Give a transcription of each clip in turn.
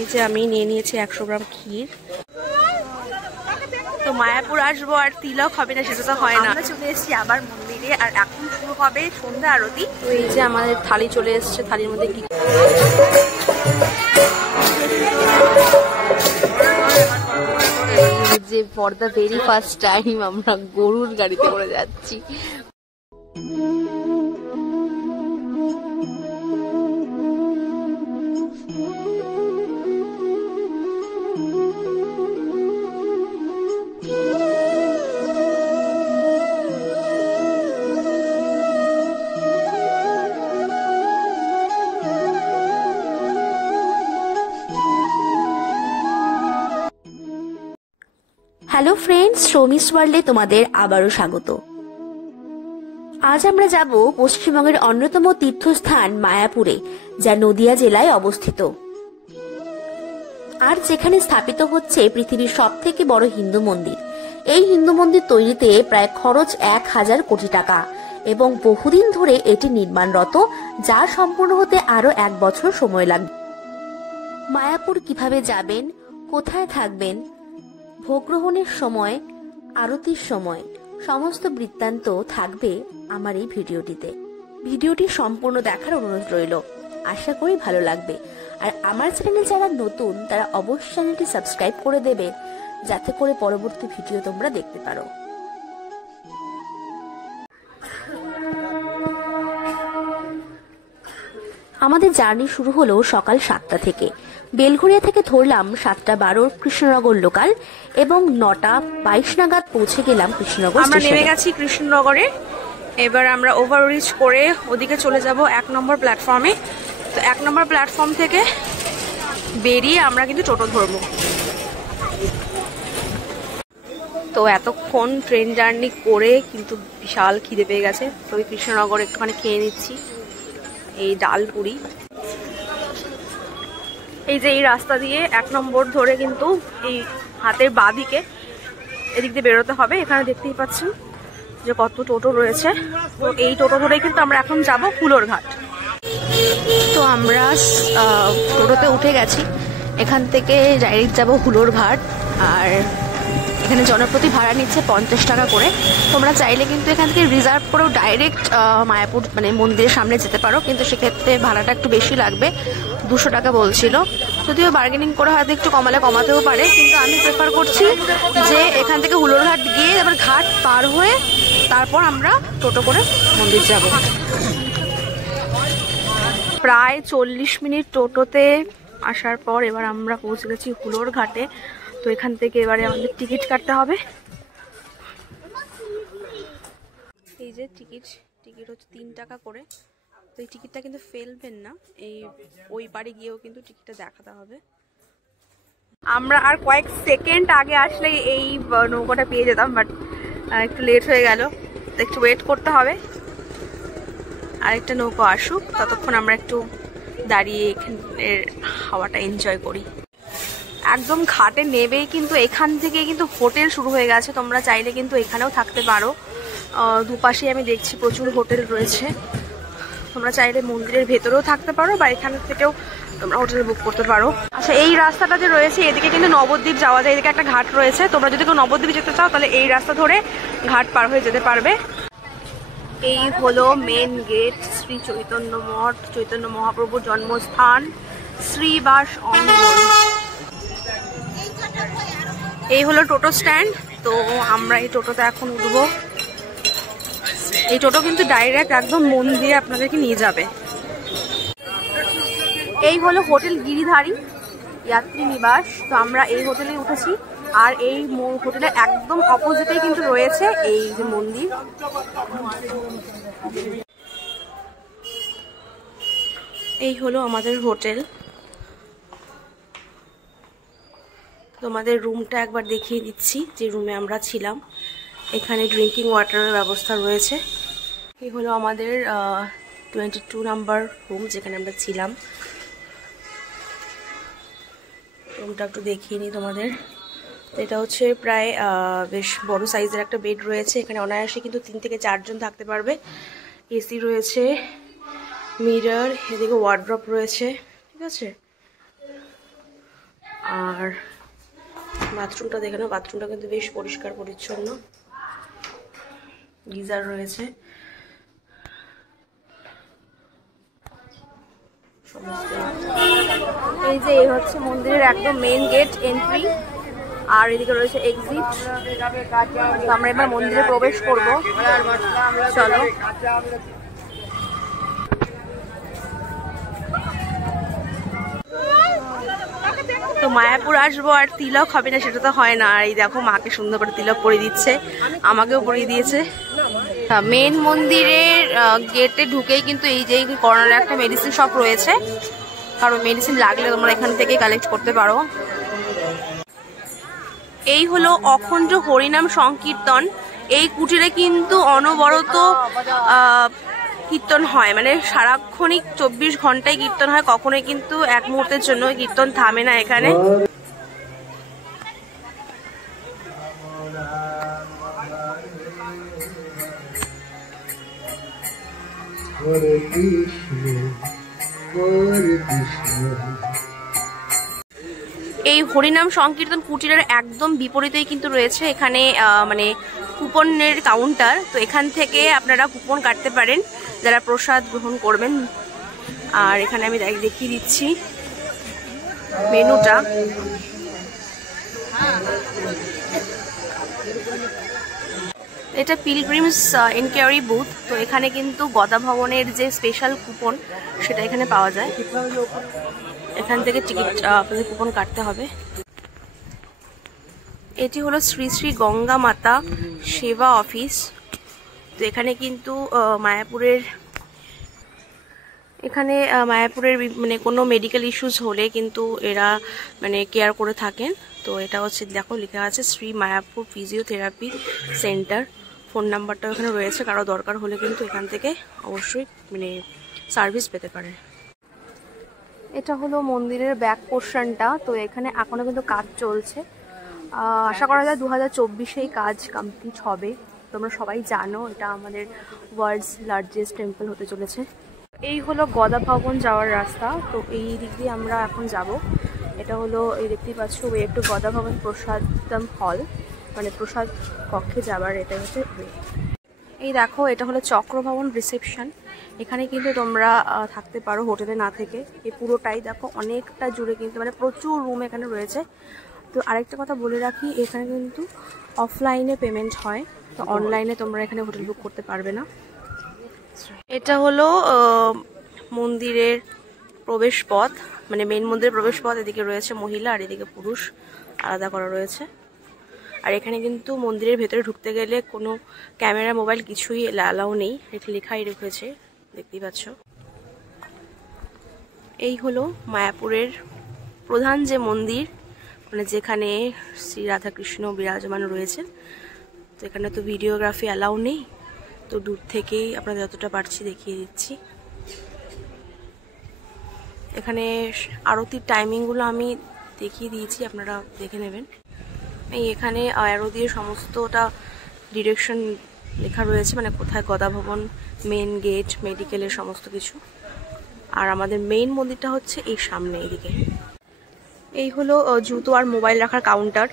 এই যে আমি নিয়ে নিয়েছি 100 গ্রাম ক্ষীর। তো মায়াপুর আসবো আর তিলক হবে না সেটা তো হয় না। আমরা চলে এসেছি আবার মন্দিরে আর এখন শুরু হবে সন্ধ্যা আরতি। তো এই যে আমাদের থালি চলে এসছে, থালির মধ্যে কি যে for the very first time আমরা গরুর গাড়িতে করে যাচ্ছি। হ্যালো ফ্রেন্ডস, শৌমিস ওয়ার্ল্ডে তোমাদের আবারও স্বাগত। আজ আমরা যাব পশ্চিমবঙ্গের অন্যতম তীর্থস্থান মায়াপুরে, যা নদিয়া জেলায় অবস্থিত আর যেখানে স্থাপিত হচ্ছে পৃথিবীর সবথেকে বড় হিন্দু মন্দির। এই হিন্দু মন্দির তৈরিতে প্রায় খরচ 1000 কোটি টাকা এবং বহুদিন ধরে এটি নির্মাণরত, যা সম্পূর্ণ হতে আরো 1 বছর সময় লাগবে। মায়াপুর কিভাবে যাবেন, কোথায় থাকবেন, ভোগ গ্রহণের সময়, আরতির সময় সমস্ত বৃত্তান্ত থাকবে আমার এই ভিডিওটিতে। ভিডিওটি সম্পূর্ণ দেখার অনুরোধ রইল, আশা করি ভালো লাগবে। আর আমার চ্যানেলে যারা নতুন তারা অবশ্যই চ্যানেলটি সাবস্ক্রাইব করে দেবে, যাতে করে পরবর্তী ভিডিও তোমরা দেখতে পারো। আমাদের জার্নি শুরু হলো সকাল 7টা থেকে। বেলঘরিয়া থেকে ধরলাম 7:12 কৃষ্ণনগর লোকাল এবং 9:22 নাগাদ পৌঁছে গেলাম কৃষ্ণনগর। আমরা নেমে গেছি কৃষ্ণনগরে। এবার আমরা ওভারব্রিজ করে ওদিকে চলে যাব 1 নম্বর প্ল্যাটফর্মে। তো 1 নম্বর প্ল্যাটফর্ম থেকে বেরিয়ে আমরা কিন্তু টোটো ধরবো। তো এতক্ষণ ট্রেন জার্নি করে কিন্তু বিশাল খিদে পেয়ে গেছে। তো ওই কৃষ্ণনগর একটুখানি খেয়ে নিচ্ছি এই ডাল পুরি। এই যে এই রাস্তা দিয়ে 1 নম্বর ধরে কিন্তু এই হাতের বাঁদিকে এদিক দিয়ে বেরোতে হবে। এখানে দেখতেই পাচ্ছেন যে কত টোটো রয়েছে। তো এই টোটো ধরেই কিন্তু আমরা এখন যাব হুলোরঘাট। তো আমরা টোটোতে উঠে গেছি, এখান থেকে ডাইরেক্ট যাব হুলোরঘাট। আর এখানে জনপ্রতি ভাড়া নিচ্ছে 50 টাকা করে। তোমরা চাইলে কিন্তু এখান থেকে রিজার্ভ করেও ডাইরেক্ট মায়াপুর মানে মন্দিরের সামনে যেতে পারো, কিন্তু সেক্ষেত্রে ভাড়াটা একটু বেশি লাগবে, 200 টাকা বলছিল। যদিও বার্গেনিং করে হয়তো একটু কমালে কমাতেও পারে, কিন্তু আমি প্রেফার করছি যে এখান থেকে হুলোরঘাট গিয়ে আবার ঘাট পার হয়ে তারপর আমরা টোটো করে মন্দির যাব। প্রায় 40 মিনিট টোটোতে আসার পর এবার আমরা পৌঁছে গেছি হুলোরঘাটে। তো এখান থেকে এবারে আমাদের টিকিট কাটতে হবে। এই যে টিকিট হচ্ছে 3 টাকা করে। তো এই টিকিটটা কিন্তু ফেলবেন না, এই ওই পারে গিয়েও কিন্তু টিকিটটা দেখাতে হবে। আমরা আর কয়েক সেকেন্ড আগে আসলে এই নৌকাটা পেয়ে যেতাম, বাট একটু লেট হয়ে গেল। একটু ওয়েট করতে হবে, আরেকটা নৌকা আসুক, ততক্ষণ আমরা একটু দাঁড়িয়ে এখানের হাওয়াটা এনজয় করি। একদম ঘাটে নেবেই কিন্তু এখান থেকে কিন্তু হোটেল শুরু হয়ে গেছে। তোমরা চাইলে কিন্তু এখানেও থাকতে পারো, দুপাশে আমি দেখছি প্রচুর হোটেল রয়েছে। তোমরা চাইলে মন্দিরের ভেতরেও থাকতে পারো বা এখান থেকেও তোমরা হোটেল বুক করতে পারো। আচ্ছা, এই রাস্তাটা যে রয়েছে এদিকে কিন্তু নবদ্বীপ যাওয়া যায়। এদিকে একটা ঘাট রয়েছে, তোমরা যদি কেউ নবদ্বীপ যেতে চাও তাহলে এই রাস্তা ধরে ঘাট পার হয়ে যেতে পারবে। এই হলো মেন গেট, শ্রী চৈতন্য মঠ, চৈতন্য মহাপ্রভুর জন্মস্থান, শ্রীবাস অঙ্গন। এই হলো টোটো স্ট্যান্ড। তো আমরা এই টোটোতে এখন উঠবো। এই টোটো কিন্তু ডাইরেক্ট একদম মন্দিরে আপনাদেরকে নিয়ে যাবে। এই হলো হোটেল গিরিধারী যাত্রী নিবাস। তো আমরা এই হোটেলে উঠেছি, আর এই হোটেলের একদম অপোজিটে কিন্তু রয়েছে এই যে মন্দির। এই হলো আমাদের হোটেল। তোমাদের রুমটা একবার দেখিয়ে দিচ্ছি, যে রুমে আমরা ছিলাম। এখানে ড্রিঙ্কিং ওয়াটারের ব্যবস্থা রয়েছে। এই হলো আমাদের 22 নাম্বার রুম, যেখানে আমরা ছিলাম। রুমটা একটু দেখিয়ে নিই তোমাদের। এটা হচ্ছে প্রায় বেশ বড় সাইজের একটা বেড রয়েছে। এখানে অনায়াসে কিন্তু 3 থেকে 4 জন থাকতে পারবে। এসি রয়েছে, মিরর, এদিকে ওয়ার্ড্রপ রয়েছে, ঠিক আছে। আর বাথরুমটা দেখে নাও, বাথরুমটা কিন্তু বেশ পরিষ্কার পরিচ্ছন্ন, গিজার রয়েছে, এই যে এই হচ্ছে মন্দিরের একদম মেইন গেট এন্ট্রি, আর এদিকে রয়েছে এক্সিট। তো আমরা এবার মন্দিরে প্রবেশ করব, চলো। তো মায়াপুর আসবো আর তিলক হবে না সেটা তো হয় না। আর এই দেখো মাকে সুন্দর করে তিলক পরিয়ে দিচ্ছে, আমাকেও পরিয়ে দিয়েছে। মেন মন্দিরের গেটে ঢুকেই কিন্তু এই যে কর্নারে একটা মেডিসিন শপ রয়েছে, কারণ মেডিসিন লাগলে তোমরা এখান থেকে কালেক্ট করতে পারো। এই হলো অখণ্ড হরিনাম সংকীর্তন। এই কুটিরে কিন্তু অনবরত কীর্তন হয়, মানে সারাক্ষণিক 24 ঘন্টায় কীর্তন হয়, কখনোই কিন্তু এক মুহূর্তের জন্য কীর্তন থামে না এখানে। এই হরিনাম সংকীর্তন কুটিরের একদম বিপরীতেই কিন্তু রয়েছে এখানে মানে কুপনের কাউন্টার। তো এখান থেকে আপনারা কুপন কাটতে পারেন যারা প্রসাদ গ্রহণ করবেন। আর এখানে আমি দেখিয়ে দিচ্ছি মেনুটা। এটা পিলগ্রিমস এনকোয়ারি বুথ। তো এখানে কিন্তু গদা ভবনের যে স্পেশাল কুপন সেটা এখানে পাওয়া যায়, এখান থেকে টিকিট আপনাদের কুপন কাটতে হবে। এটি হলো শ্রী শ্রী গঙ্গা মাতা সেবা অফিস। তো এখানে কিন্তু মায়াপুরের মানে কোনো মেডিকেল ইস্যুস হলে কিন্তু এরা মানে কেয়ার করে থাকেন। তো এটা হচ্ছে দেখো লেখা আছে Shri Mayapur physiotherapy centre. Phone নাম্বারটাও এখানে রয়েছে, কারো দরকার হলে কিন্তু এখান থেকে অবশ্যই মানে সার্ভিস পেতে পারে। এটা হলো মন্দিরের ব্যাক পোর্শনটা। তো এখানে এখনো কিন্তু কাজ চলছে, আশা করা যায় 2024-এই কাজ কমপ্লিট হবে। তোমরা সবাই জানো এটা আমাদের ওয়ার্ল্ডস লার্জেস্ট টেম্পল হতে চলেছে। এই হলো গদা ভবন যাওয়ার রাস্তা। তো এই দিক দিয়ে আমরা এখন যাব। এটা হলো এই দেখতেই পাচ্ছ ওয়ে টু গদা ভবন প্রসাদম হল, মানে প্রসাদ কক্ষে যাবার এটাই হচ্ছে ওয়ে। এই দেখো এটা হলো চক্রভবন রিসেপশন। এখানে কিন্তু তোমরা থাকতে পারো হোটেলে না থেকে। এই পুরোটাই দেখো অনেকটা জুড়ে কিন্তু মানে প্রচুর রুম এখানে রয়েছে। তো আরেকটা কথা বলে রাখি, এখানে কিন্তু অফলাইনে পেমেন্ট হয়, তো অনলাইনে তোমরা এখানে হোটেল বুক করতে পারবে না। এটা হলো মন্দিরের প্রবেশ পথ, মানে মেন মন্দিরের প্রবেশ পথ। এদিকে রয়েছে মহিলা আর এদিকে পুরুষ আলাদা করা রয়েছে। আর এখানে কিন্তু মন্দিরের ভেতরে ঢুকতে গেলে কোনো ক্যামেরা মোবাইল কিছুই অ্যালাউ নেই, লেখাই রেখেছে দেখতেই পাচ্ছ। এই হলো মায়াপুরের প্রধান যে মন্দির, মানে যেখানে শ্রী রাধাকৃষ্ণ বিরাজমান রয়েছে। তো এখানে তো ভিডিওগ্রাফি অ্যালাউ নেই, তো দূর থেকেই আপনাদের যতটা পারছি দেখিয়ে দিচ্ছি। এখানে আরতির টাইমিংগুলো আমি দেখিয়ে দিয়েছি, আপনারা দেখে নেবেন। এই এখানে অ্যারো দিয়ে সমস্তটা ডিরেকশন লেখা রয়েছে, মানে কোথায় গদা ভবন, মেন গেট, মেডিকেলের সমস্ত কিছু। আর আমাদের মেইন মন্দিরটা হচ্ছে এই সামনে এদিকে। এই হলো জুতো আর মোবাইল রাখার কাউন্টার।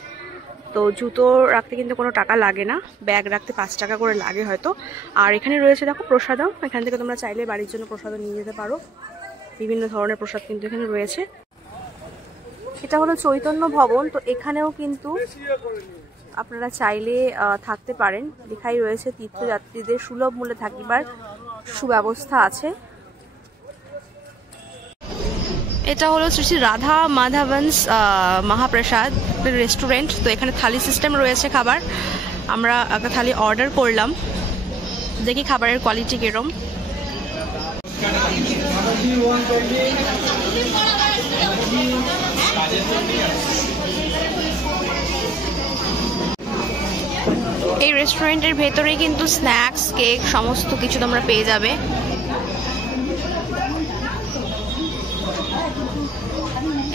তো জুতো রাখতে কিন্তু কোনো টাকা লাগে না, ব্যাগ রাখতে 5 টাকা করে লাগে হয়তো। আর এখানে রয়েছে দেখো প্রসাদম, এখান থেকে তোমরা চাইলে বাড়ির জন্য প্রসাদও নিয়ে যেতে পারো। বিভিন্ন ধরনের প্রসাদ কিন্তু এখানে রয়েছে। এটা হলো চৈতন্য ভবন। তো এখানেও কিন্তু আপনারা চাইলে থাকতে পারেন, লেখাই রয়েছে তীর্থযাত্রীদের সুলভ মূল্যে থাকিবার সুব্যবস্থা আছে। এটা হলো শ্রী শ্রী রাধা মাধবনস মহাপ্রসাদ রেস্টুরেন্ট। তো এখানে থালি সিস্টেম রয়েছে খাবার। আমরা একটা থালি অর্ডার করলাম, দেখি খাবারের কোয়ালিটি কিরম। এই রেস্টুরেন্টের ভেতরেই কিন্তু স্ন্যাক্স, কেক সমস্ত কিছু তোমরা পেয়ে যাবে।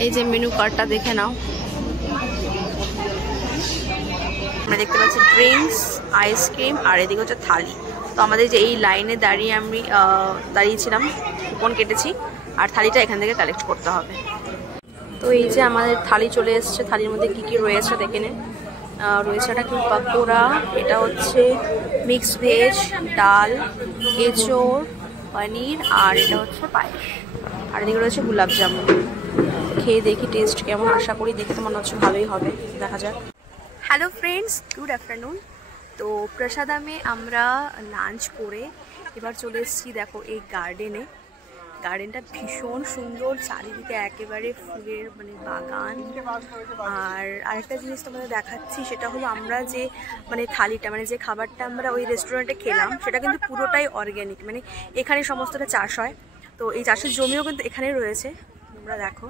এই যে মেনু কার্ডটা দেখে নাও। আমরা দেখতে পাচ্ছি ড্রিঙ্কস, আইসক্রিম আর এদিকে হচ্ছে থালি। তো আমাদের যে এই লাইনে আমি দাঁড়িয়েছিলাম, কুপন কেটেছি আর থালিটা এখান থেকে কালেক্ট করতে হবে। তো এই যে আমাদের থালি চলে এসছে, থালির মধ্যে কি কি রয়েছে দেখে নে। রয়েছে একটা কি পাকোড়া, এটা হচ্ছে মিক্সড ভেজ, ডাল, এঁচোড়, পনির, আর এটা হচ্ছে পায়েস, আর এদিকে রয়েছে গোলাপ জামুন। খেয়ে দেখি টেস্ট কেমন, আশা করি দেখে তো মনে হচ্ছে ভালোই হবে, দেখা যাক। Hello friends, good afternoon. তো প্রসাদামে আমরা লাঞ্চ করে এবার চলে এসেছি দেখো এই গার্ডেনে। গার্ডেনটা ভীষণ সুন্দর, চারিদিকে একেবারে ফুলের মানে বাগান। আর আরেকটা জিনিস তোমাদের দেখাচ্ছি, সেটা হলো আমরা যে মানে থালিটা মানে যে খাবারটা আমরা ওই রেস্টুরেন্টে খেলাম সেটা কিন্তু পুরোটাই অর্গ্যানিক, মানে এখানে সমস্তটা চাষ হয়। তো এই চাষের জমিও কিন্তু এখানে রয়েছে, তোমরা দেখো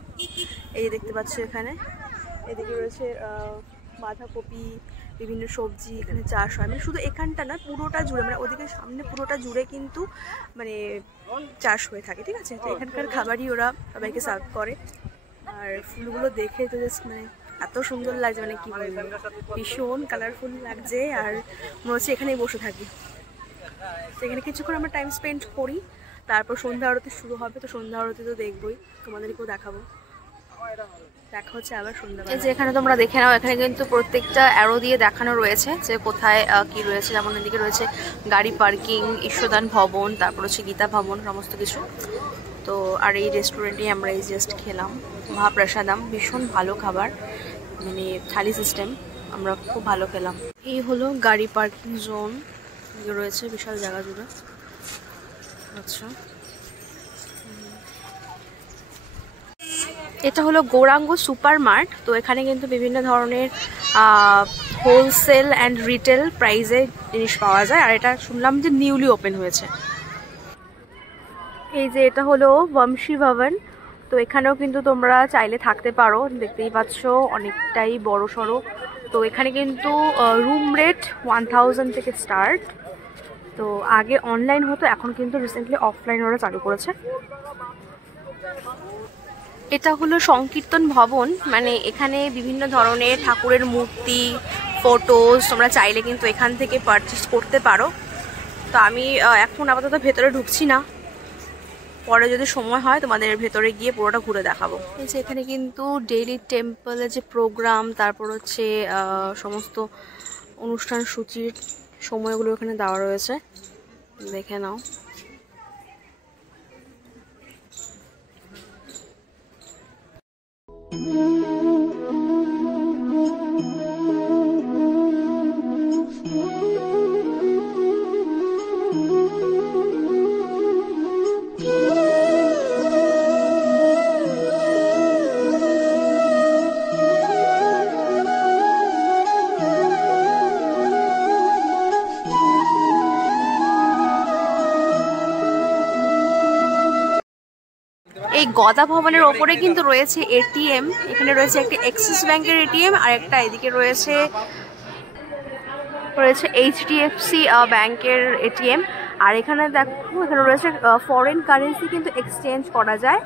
এই দেখতে পাচ্ছ এখানে। এদিকে রয়েছে বাঁধাকপি, বিভিন্ন সবজি এখানে চাষ হয়, মানে শুধু এখানটা না পুরোটা জুড়ে, মানে ওদিকে সামনে পুরোটা জুড়ে কিন্তু মানে চাষ হয়ে থাকে, ঠিক আছে। তো এখানকার খাবারই ওরা সবাইকে সার্ভ করে। আর ফুলগুলো দেখে তো জাস্ট মানে এত সুন্দর লাগছে, মানে কি বলবো, ভীষণ কালারফুল লাগছে। আর মনে হচ্ছে এখানেই বসে থাকি। তো এখানে কিছুক্ষণ আমরা টাইম স্পেন্ড করি, তারপর সন্ধ্যা আরতি শুরু হবে। তো সন্ধ্যা আরতি তো দেখবোই, তোমাদেরকেও দেখাবো। দেখা হচ্ছে আবার সন্ধ্যাবেলা। এই যে এখানে তোমরা দেখে নাও, এখানে কিন্তু প্রত্যেকটা অ্যারো দিয়ে দেখানো রয়েছে যে কোথায় কি রয়েছে। যেমন এদিকে রয়েছে গাড়ি পার্কিং, ঈশ্বরদান ভবন, তারপর হচ্ছে গীতা ভবন, সমস্ত কিছু। তো আর এই রেস্টুরেন্টে আমরা এই জাস্ট খেলাম মহাপ্রসাদাম, ভীষণ ভালো খাবার, মানে থালি সিস্টেম, আমরা খুব ভালো খেলাম। এই হলো গাড়ি পার্কিং জোন, রয়েছে বিশাল জায়গা জুড়ে। আচ্ছা, এটা হলো গৌরাঙ্গ সুপার মার্ট। তো এখানে কিন্তু বিভিন্ন ধরনের হোলসেল অ্যান্ড রিটেল প্রাইসে জিনিস পাওয়া যায়। আর এটা শুনলাম যে নিউলি ওপেন হয়েছে। এই যে এটা হলো বংশী ভবন। তো এখানেও কিন্তু তোমরা চাইলে থাকতে পারো, দেখতেই পাচ্ছ অনেকটাই বড় সড়ো। তো এখানে কিন্তু রুম রেট 1000 থেকে স্টার্ট। তো আগে অনলাইন হতো, এখন কিন্তু রিসেন্টলি অফলাইন ওরা চালু করেছে। এটা হলো সংকীর্তন ভবন, মানে এখানে বিভিন্ন ধরনের ঠাকুরের মূর্তি, ফটোজ তোমরা চাইলে কিন্তু এখান থেকে পারচেস করতে পারো। তো আমি এখন আপাতত ভেতরে ঢুকছি না, পরে যদি সময় হয় তোমাদের ভেতরে গিয়ে পুরোটা ঘুরে দেখাবো। এই যে এখানে কিন্তু ডেইলি টেম্পলের যে প্রোগ্রাম, তারপর হচ্ছে সমস্ত অনুষ্ঠান সূচির সময়গুলো এখানে দেওয়া রয়েছে, দেখে নাও। এই গদা ভবনের ওপরে কিন্তু রয়েছে এটিএম। এখানে রয়েছে একটা এক্সিস ব্যাংকের এটিএম, আর একটা এদিকে রয়েছে এইচডিএফসি ব্যাংকের এটিএম। আর এখানে দেখো এখানে রয়েছে ফরেন কারেন্সি কিন্তু এক্সচেঞ্জ করা যায়।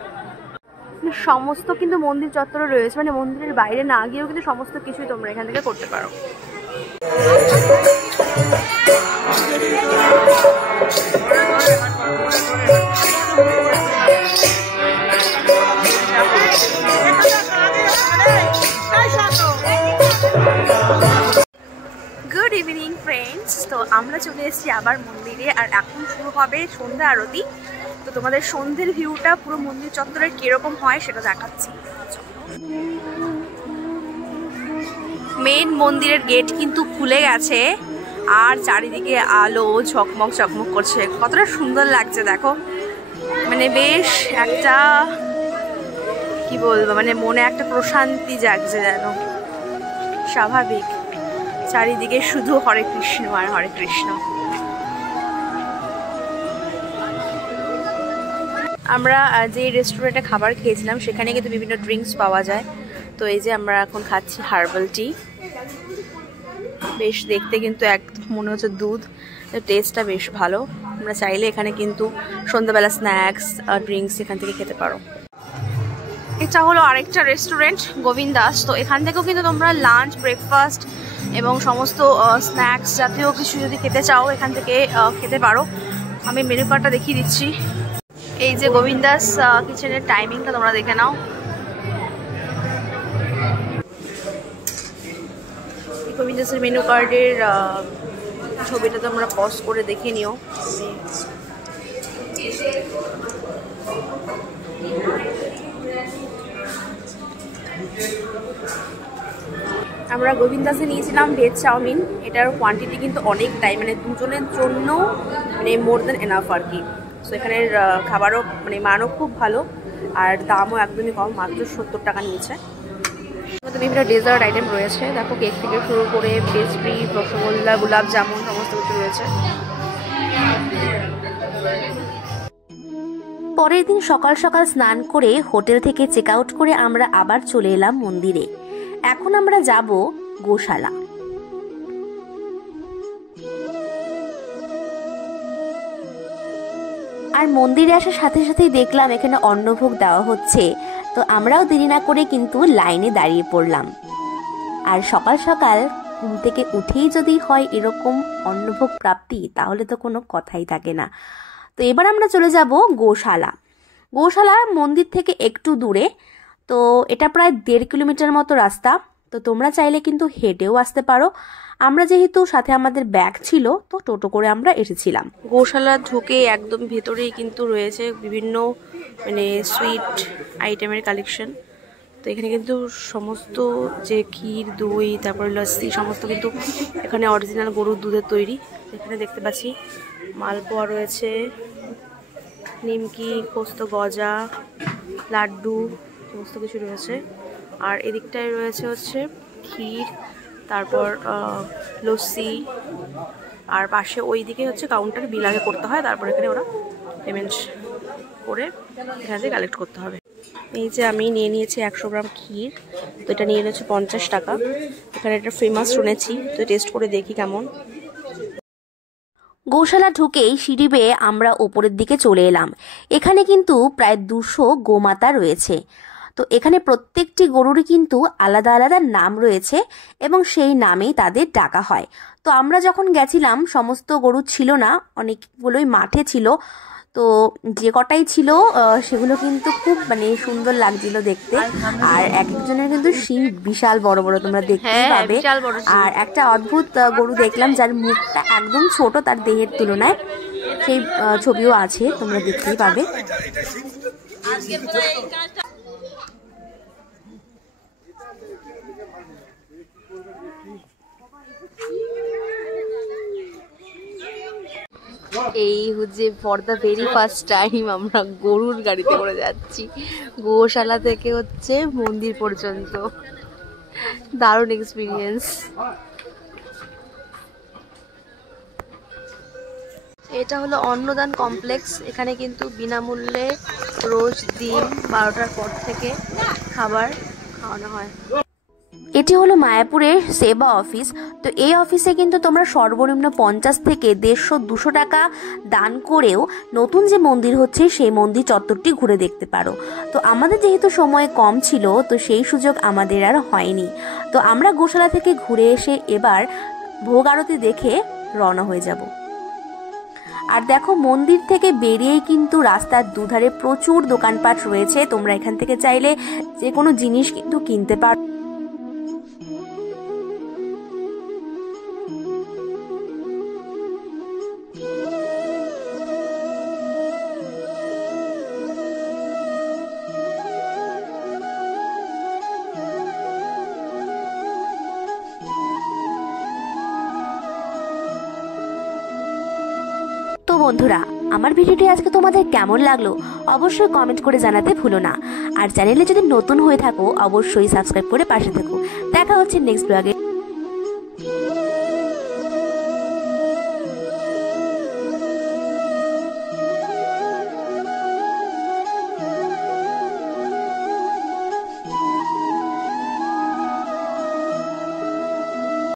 সমস্ত কিন্তু মন্দির চত্বরে রয়েছে, মানে মন্দিরের বাইরে না গিয়েও কিন্তু সমস্ত কিছুই তোমরা এখান থেকে করতে পারো। গুড ইভিনিং ফ্রেন্ডস, তো আমরা চলে এসেছি আবার মন্দিরে, আর এখন শুরু হবে সন্ধ্যা আরতি। তো তোমাদের সন্ধ্যের ভিউটা পুরো মন্দির চত্বরের কিরকম হয় সেটা দেখাচ্ছি। মেন মন্দিরের গেট কিন্তু খুলে গেছে, আর চারিদিকে আলো ঝকমক চকমক করছে, কতটা সুন্দর লাগছে দেখো। মানে বেশ একটা কি বলবো, মানে মনে একটা প্রশান্তি জাগছে যেন। স্বাভাবিক, চারিদিকে শুধু হরে কৃষ্ণ আর হরে কৃষ্ণ। আমরা যে রেস্টুরেন্টে খাবার খেয়েছিলাম সেখানে কিন্তু বিভিন্ন ড্রিঙ্কস পাওয়া যায়। তো এই যে আমরা এখন খাচ্ছি হার্বাল টি, বেশ দেখতে কিন্তু একদম মনে হচ্ছে দুধ, টেস্টটা বেশ ভালো। আমরা চাইলে এখানে কিন্তু সন্ধ্যাবেলা স্ন্যাক্স ড্রিঙ্কস এখান থেকে খেতে পারো। এটা হলো আরেকটা রেস্টুরেন্ট গোবিন্দাস। তো এখান থেকেও কিন্তু তোমরা লাঞ্চ, ব্রেকফাস্ট এবং সমস্ত স্ন্যাক্স জাতীয় কিছু যদি খেতে চাও এখান থেকে খেতে পারো। আমি মেনু কার্ডটা দেখিয়ে দিচ্ছি। এই যে গোবিন্দাস কিচেনের টাইমিংটা তোমরা দেখে নাও। গোবিন্দ দাসের মেনু কার্ডের ছবিটা তো আমরা পজ করে দেখে নিও। আমরা গোবিন্দ দাসে নিয়েছিলাম ভেজ চাউমিন। এটার কোয়ান্টিটি কিন্তু অনেকটাই, মানে দুজনের জন্য মানে মোর দেন এনাফ আর কি। সো এখানের খাবারও মানে মানও খুব ভালো আর দামও একদমই কম, মাত্র 70 টাকা নিয়েছে। বিভিন্ন ডেজার্ট আইটেম রয়েছে, দেখো কেক থেকে শুরু করে পেস্ট্রি, রসগোল্লা, গোলাপ জামুন সমস্ত কিছু রয়েছে। পরের দিন সকাল সকাল স্নান করে হোটেল থেকে চেক আউট করে আমরা আবার চলে এলাম মন্দিরে। এখন আমরা যাব গোশালা। আর মন্দিরে আসার সাথে সাথেই দেখলাম এখানে অন্নভোগ দেওয়া হচ্ছে, তো আমরাও দেরি না করে কিন্তু লাইনে দাঁড়িয়ে পড়লাম। আর সকাল সকাল ঘুম থেকে উঠেই যদি হয় এরকম অন্নভোগ প্রাপ্তি, তাহলে তো কোনো কথাই থাকে না। তো এবার আমরা চলে যাব গোশালা। গোশালা মন্দির থেকে একটু দূরে, তো এটা প্রায় 1.5 কিলোমিটার মতো রাস্তা। তো তোমরা চাইলে কিন্তু হেঁটেও আসতে পারো। আমরা যেহেতু সাথে আমাদের ব্যাগ ছিল, তো টোটো করে আমরা এসেছিলাম। গোশালা ঢুকে একদম ভেতরেই কিন্তু রয়েছে বিভিন্ন মানে সুইট আইটেমের কালেকশন। তো এখানে কিন্তু সমস্ত যে ক্ষীর, দই, তারপরে লস্যি সমস্ত কিন্তু এখানে অরিজিনাল গরুর দুধের তৈরি। এখানে দেখতে পাচ্ছি মালপোয়া রয়েছে, নিমকি, পোস্ত গজা, লাড্ডু সমস্ত কিছু রয়েছে। আর এদিকটায় রয়েছে হচ্ছে ক্ষীর, তারপর লস্যি, আর পাশে ওই দিকে হচ্ছে কাউন্টারে বিল আগে করতে হয়, তারপর এখানে ওরা পেমেন্ট করে এখান থেকে কালেক্ট করতে হবে। এই যে আমি নিয়ে নিয়েছি 100 গ্রাম ক্ষীর, তো এটা নিয়ে নিয়েছে 50 টাকা। এখানে এটা ফেমাস শুনেছি, তো টেস্ট করে দেখি কেমন। গোশালা ঢুকেই সিঁড়ি বেয়ে আমরা ওপরের দিকে চলে এলাম। এখানে কিন্তু প্রায় 200 গোমাতা রয়েছে। তো এখানে প্রত্যেকটি গরুরই কিন্তু আলাদা আলাদা নাম রয়েছে এবং সেই নামেই তাদের ডাকা হয়। তো আমরা যখন গেছিলাম সমস্ত গরু ছিল না, অনেকগুলোই মাঠে ছিল। তো যে কটাই ছিল সেগুলো কিন্তু খুব মানে সুন্দর লাগছিল দেখতে। আর এক একজনের কিন্তু শিং বিশাল বড় বড়, তোমরা দেখতেই পাবে। আর একটা অদ্ভুত গরু দেখলাম যার মুখটা একদম ছোট তার দেহের তুলনায়, সেই ছবিও আছে, তোমরা দেখতেই পাবে। এই হচ্ছে for the very first time আমরা গরুর গাড়িতে করে যাচ্ছি গোশালা থেকে হচ্ছে মন্দির পর্যন্ত। দারুণ এক্সপিরিয়েন্স। এটা হলো অন্নদান কমপ্লেক্স। এখানে কিন্তু বিনামূল্যে রোজ দিন 12টার পর থেকে খাবার খাওয়ানো হয়। এটি হলো মায়াপুরের সেবা অফিস। তো এই অফিসে কিন্তু তোমরা সর্বনিম্ন 50 থেকে 150-200 টাকা দান করেও নতুন যে মন্দির হচ্ছে সেই মন্দির চত্বরটি ঘুরে দেখতে পারো। তো আমাদের যেহেতু সময় কম ছিল, তো সেই সুযোগ আমাদের আর হয়নি। তো আমরা গোশালা থেকে ঘুরে এসে এবার ভোগ আরতি দেখে রওনা হয়ে যাব। আর দেখো মন্দির থেকে বেরিয়েই কিন্তু রাস্তার দুধারে প্রচুর দোকানপাট রয়েছে। তোমরা এখান থেকে চাইলে যে কোনো জিনিস কিন্তু কিনতে পারো। তো বন্ধুরা, আমার ভিডিওটি আজকে তোমাদের কেমন লাগলো অবশ্যই কমেন্ট করে জানাতে ভুলো না। আর চ্যানেলে যদি নতুন হয়ে থাকো অবশ্যই সাবস্ক্রাইব করে পাশে থেকো। দেখা হচ্ছে নেক্সট ব্লগে।